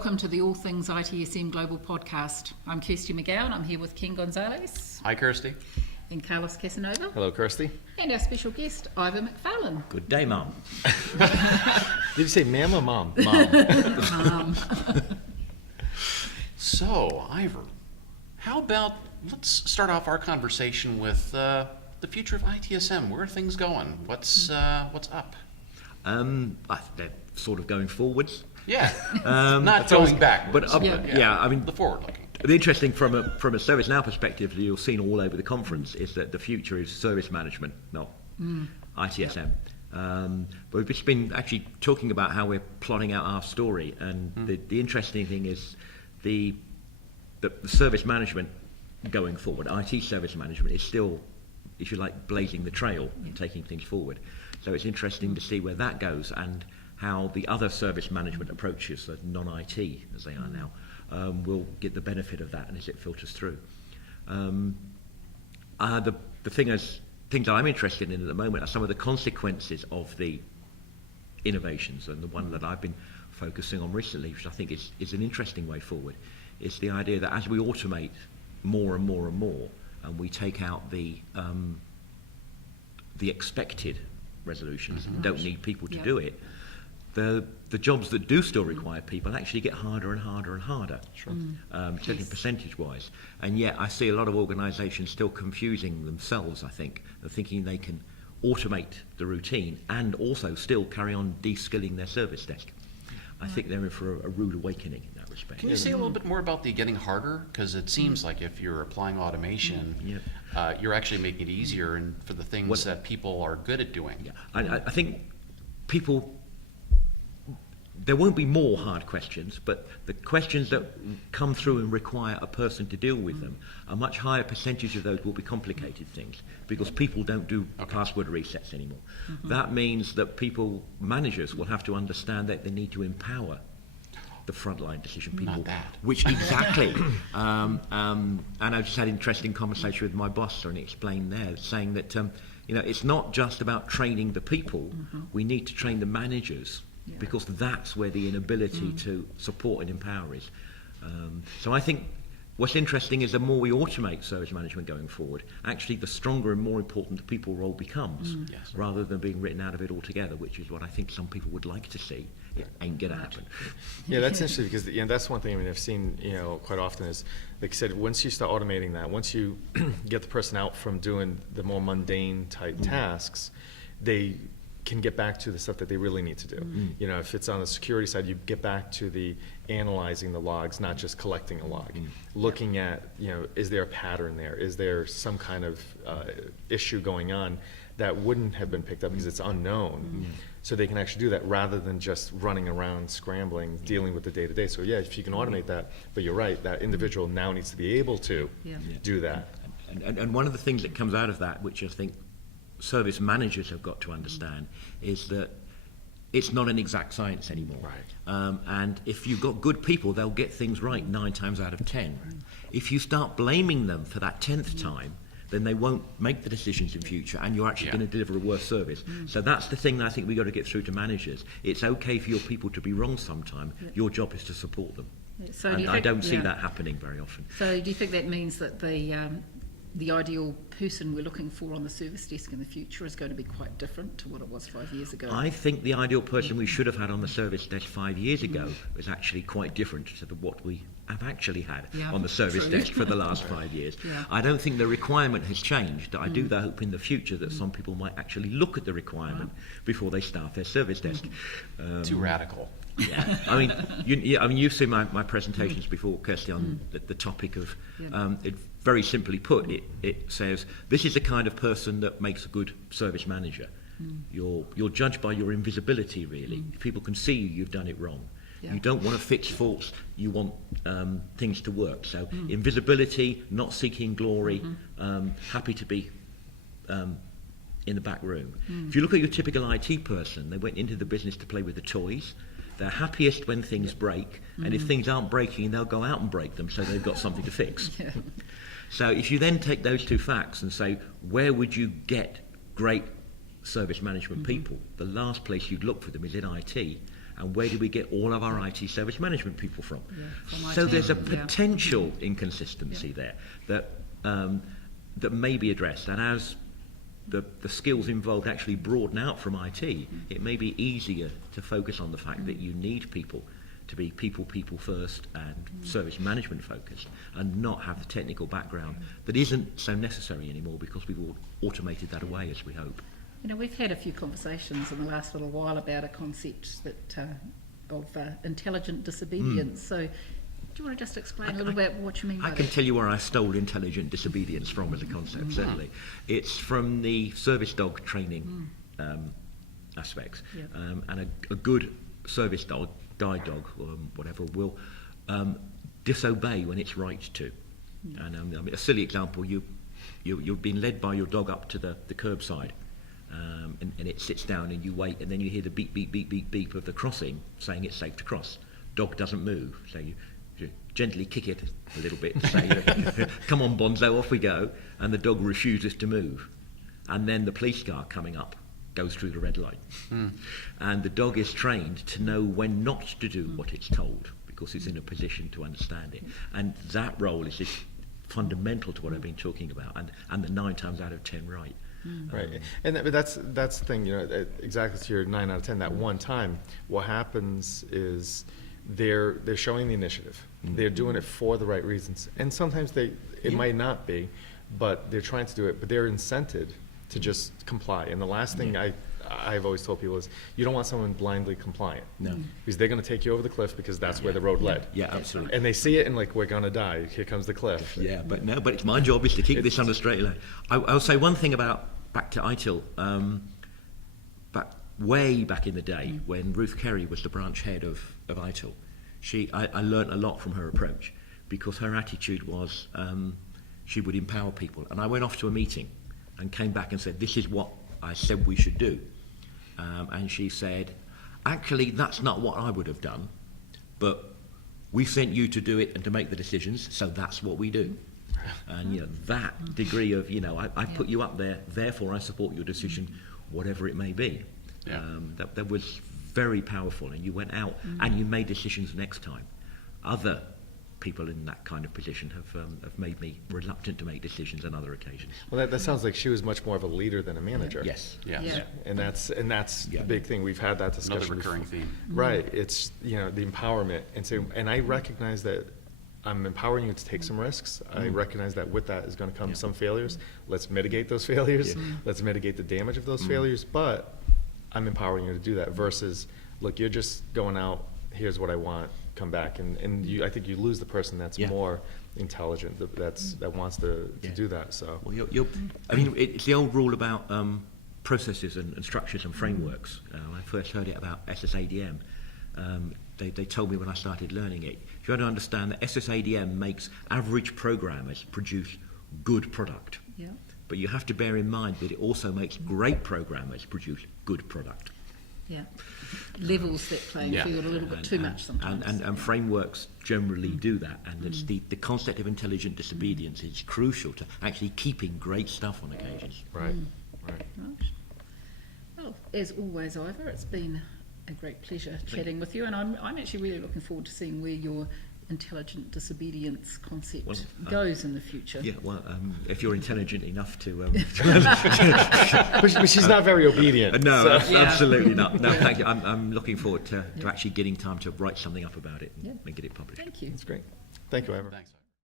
welcome to the All Things ITSM Global Podcast. I'm Kirsty McGowan. I'm here with Ken Gonzalez Hi, Kirsty. and Carlos Casanova. Hello, Kirsty. And our special guest, Ivor Macfarlane. Good day, Mum. Did you say ma'am or mom? Mum. So, Ivor, how about let's start off our conversation with the future of ITSM. Where are things going? What's up? I think they're sort of going forwards. Yeah, not going back, but I mean, the forward-looking. the interesting from a ServiceNow perspective, you'll see all over the conference, is that the future is service management, not ITSM. But we've just been actually talking about how we're plotting out our story, and the interesting thing is the service management going forward, IT service management, is still, if you like, blazing the trail and taking things forward. So it's interesting to see where that goes and how the other service management approaches, non-IT as they are now, will get the benefit of that and as it filters through. The things that I'm interested in at the moment are some of the consequences of the innovations, and the one that I've been focusing on recently, which I think is an interesting way forward, is the idea that as we automate more and more and more, and we take out the expected resolutions, and don't need people to do it, the jobs that do still require people actually get harder and harder and harder, certainly percentage-wise. And yet I see a lot of organisations still confusing themselves, I think. They're thinking they can automate the routine and also still carry on de-skilling their service desk. I think they're in for a rude awakening in that respect. Can you say a little bit more about the getting harder? Because it seems like if you're applying automation, you're actually making it easier and for the things that people are good at doing. Yeah. I think people, there won't be more hard questions, but the questions that come through and require a person to deal with them, a much higher percentage of those will be complicated things because people don't do password resets anymore. That means that managers will have to understand that they need to empower the frontline decision people. Not that. Which exactly. And I just had an interesting conversation with my boss, and he explained there, saying that it's not just about training the people. We need to train the managers. Because that's where the inability to support and empower is. So I think what's interesting is the more we automate service management going forward, actually the stronger and more important the people role becomes, rather than being written out of it altogether, which is what I think some people would like to see. It ain't going to happen. Yeah, that's interesting because that's one thing I've seen quite often is, like I said, once you start automating that, once you get the person out from doing the more mundane type tasks, they can get back to the stuff that they really need to do. If it's on the security side, you get back to the analyzing the logs, not just collecting a log. Looking at, is there a pattern there? Is there some kind of issue going on that wouldn't have been picked up because it's unknown? So they can actually do that rather than just running around, scrambling, dealing with the day-to-day. So yeah, if you can automate that, but you're right, that individual now needs to be able to do that. And one of the things that comes out of that, which I think service managers have got to understand, is that it's not an exact science anymore. And if you've got good people, they'll get things right 9 times out of 10. If you start blaming them for that 10th time, then they won't make the decisions in future, and you're actually going to deliver a worse service. So that's the thing that I think we've got to get through to managers. It's okay for your people to be wrong sometime. Your job is to support them. So and I don't see that happening very often. So do you think that means that the ideal person we're looking for on the service desk in the future is going to be quite different to what it was 5 years ago? I think the ideal person we should have had on the service desk 5 years ago is actually quite different to what we have actually had on the service desk for the last 5 years. I don't think the requirement has changed. I do hope in the future that some people might actually look at the requirement before they start their service desk. Too radical. Yeah, I mean, you've seen my presentations before, Kirsty, on the topic of it. Very simply put, it says this is the kind of person that makes a good service manager. You're judged by your invisibility, really. If people can see you've done it wrong. You don't want to fix faults. You want things to work. So invisibility, not seeking glory, happy to be in the back room. If you look at your typical IT person, they went into the business to play with the toys. They're happiest when things break, and if things aren't breaking, they'll go out and break them so they've got something to fix. So if you then take those two facts and say, where would you get great service management people? The last place you'd look for them is in IT, And where do we get all of our IT service management people from? From So IT, there's a yeah. potential inconsistency there that that may be addressed. And as the skills involved actually broaden out from IT, it may be easier to focus on the fact that you need people to be people first and service management focused, and not have the technical background that isn't so necessary anymore because we've all automated that away, as we hope. You know, we've had a few conversations in the last little while about a concept that of intelligent disobedience. So, do you want to just explain a little bit what you mean by I that? can tell you where I stole intelligent disobedience from as a concept, certainly. It's from the service dog training aspects. Yeah. And a good service dog, guide dog, or whatever, will disobey when it's right to. And I mean, a silly example, you've been led by your dog up to the curbside, and it sits down and you wait, and then you hear the beep, beep, beep, beep, beep of the crossing saying it's safe to cross. Dog doesn't move, so you gently kick it a little bit and say, come on Bonzo, off we go, and the dog refuses to move. And then the police car coming up goes through the red light. And the dog is trained to know when not to do what it's told, because it's in a position to understand it. And that role is just fundamental to what I've been talking about, and the 9 times out of 10 right. Right, and but that's the thing, you know, exactly to your 9 out of 10. That one time, what happens is they're showing the initiative. They're doing it for the right reasons, and sometimes it might not be, but they're trying to do it. But they're incented to just comply. And the last thing I've always told people is, you don't want someone blindly compliant. No. Because they're going to take you over the cliff, because that's where the road led. Yeah, absolutely. And they see it and like, we're going to die. Here comes the cliff. Yeah, but it's my job is to keep this on the straight line. I'll say one thing back to ITIL. Way back in the day, when Ruth Kerry was the branch head of ITIL, I learnt a lot from her approach, because her attitude was she would empower people. And I went off to a meeting and came back and said, this is what I said we should do. And she said, actually, that's not what I would have done, but we sent you to do it and to make the decisions, so that's what we do. And you know, that degree of, you know, I put you up there, therefore I support your decision, whatever it may be. Yeah. That was very powerful, and you went out and you made decisions next time. Other people in that kind of position have made me reluctant to make decisions on other occasions. Well, that sounds like she was much more of a leader than a manager. Yes. Yes. Yeah. And that's the big thing. We've had that discussion. Another recurring before. theme. Right. It's, you know, the empowerment. And I recognize that I'm empowering you to take some risks. I recognize that with that is going to come some failures. Let's mitigate those failures. Let's mitigate the damage of those failures. But I'm empowering you to do that versus, look, you're just going out, here's what I want, come back. And I think you lose the person that's more intelligent, that wants to do that. So. Well, I mean, it's the old rule about processes and structures and frameworks. I first heard it about SSADM. They told me when I started learning it. You have to understand that SSADM makes average programmers produce good product. Yeah. But you have to bear in mind that it also makes great programmers produce good product. Yeah. Levels that playing field a little bit too much sometimes. And frameworks generally do that. And it's the concept of intelligent disobedience is crucial to actually keeping great stuff on occasions. Right. Right. Well, as always, Ivor, it's been a great pleasure chatting with you, and I'm actually really looking forward to seeing where your intelligent disobedience concept goes in the future. Yeah, well, if you're intelligent enough to... But she's not very obedient. No, so. absolutely not. No, thank you. I'm looking forward to actually getting time to write something up about it and get it published. Thank you. That's great. Thank you, Ivor. Thanks.